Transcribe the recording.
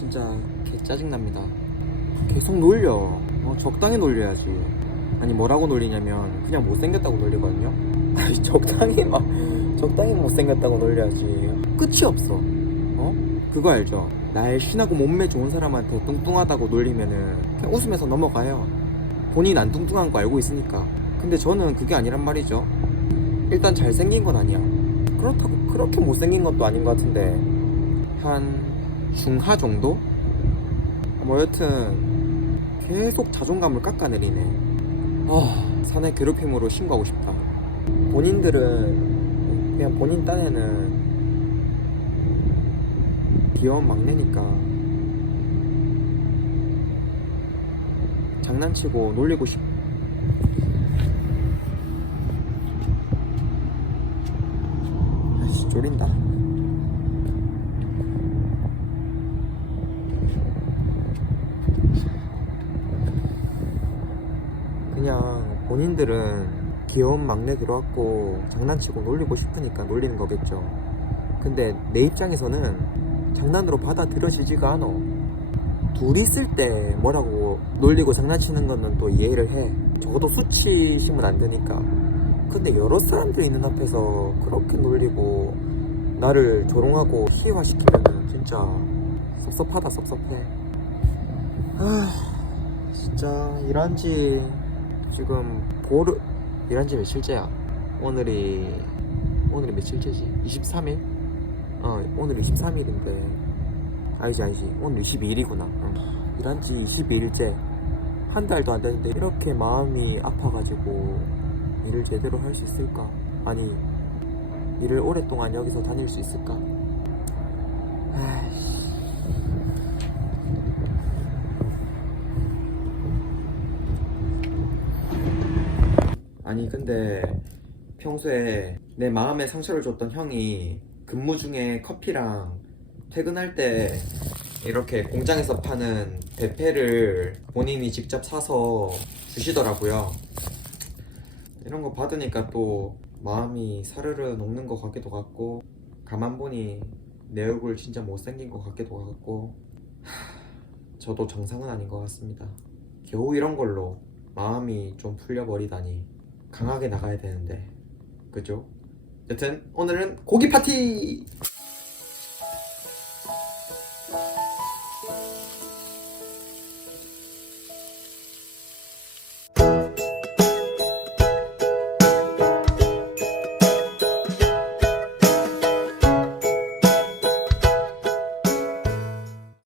진짜 개 짜증납니다. 계속 놀려. 어, 적당히 놀려야지. 아니 뭐라고 놀리냐면 그냥 못생겼다고 놀리거든요. 아니 적당히 막 적당히 못생겼다고 놀려야지. 끝이 없어. 어? 그거 알죠? 날씬하고 몸매 좋은 사람한테 뚱뚱하다고 놀리면은 그냥 웃으면서 넘어가요. 본인 안 뚱뚱한 거 알고 있으니까. 근데 저는 그게 아니란 말이죠. 일단 잘생긴 건 아니야. 그렇다고 그렇게 못생긴 것도 아닌 것 같은데 한 중하 정도? 뭐 여튼 계속 자존감을 깎아내리네. 아 사내 괴롭힘으로 신고하고 싶다. 본인들은 그냥 본인 딴에는 귀여운 막내니까 장난치고 놀리고 싶. 아씨 쫄린다. 그냥 본인들은 귀여운 막내 들어왔고 장난치고 놀리고 싶으니까 놀리는 거겠죠. 근데 내 입장에서는 장난으로 받아들여지지가 않아. 둘이 있을 때 뭐라고 놀리고 장난치는 거는 또 이해를 해. 적어도 수치심은 안 되니까. 근데 여러 사람들 있는 앞에서 그렇게 놀리고 나를 조롱하고 희화시키면은 진짜 섭섭하다 섭섭해. 아 진짜 일한 지 지금 보름 일한 지 며칠째야? 오늘이 오늘이 며칠째지? 23일? 어 오늘 23일인데 아니지 아니지 오늘 22일이구나 응. 일한 지 22일째 한 달도 안 됐는데 이렇게 마음이 아파가지고 일을 제대로 할 수 있을까? 아니 일을 오랫동안 여기서 다닐 수 있을까? 아이씨 아니 근데 평소에 내 마음에 상처를 줬던 형이 근무 중에 커피랑 퇴근할 때 이렇게 공장에서 파는 대패를 본인이 직접 사서 주시더라고요. 이런 거 받으니까 또 마음이 사르르 녹는 것 같기도 같고 가만 보니 내 얼굴 진짜 못생긴 것 같기도 같고 하, 저도 정상은 아닌 것 같습니다. 겨우 이런 걸로 마음이 좀 풀려버리다니 강하게 나가야 되는데 그죠? 여튼 오늘은 고기 파티!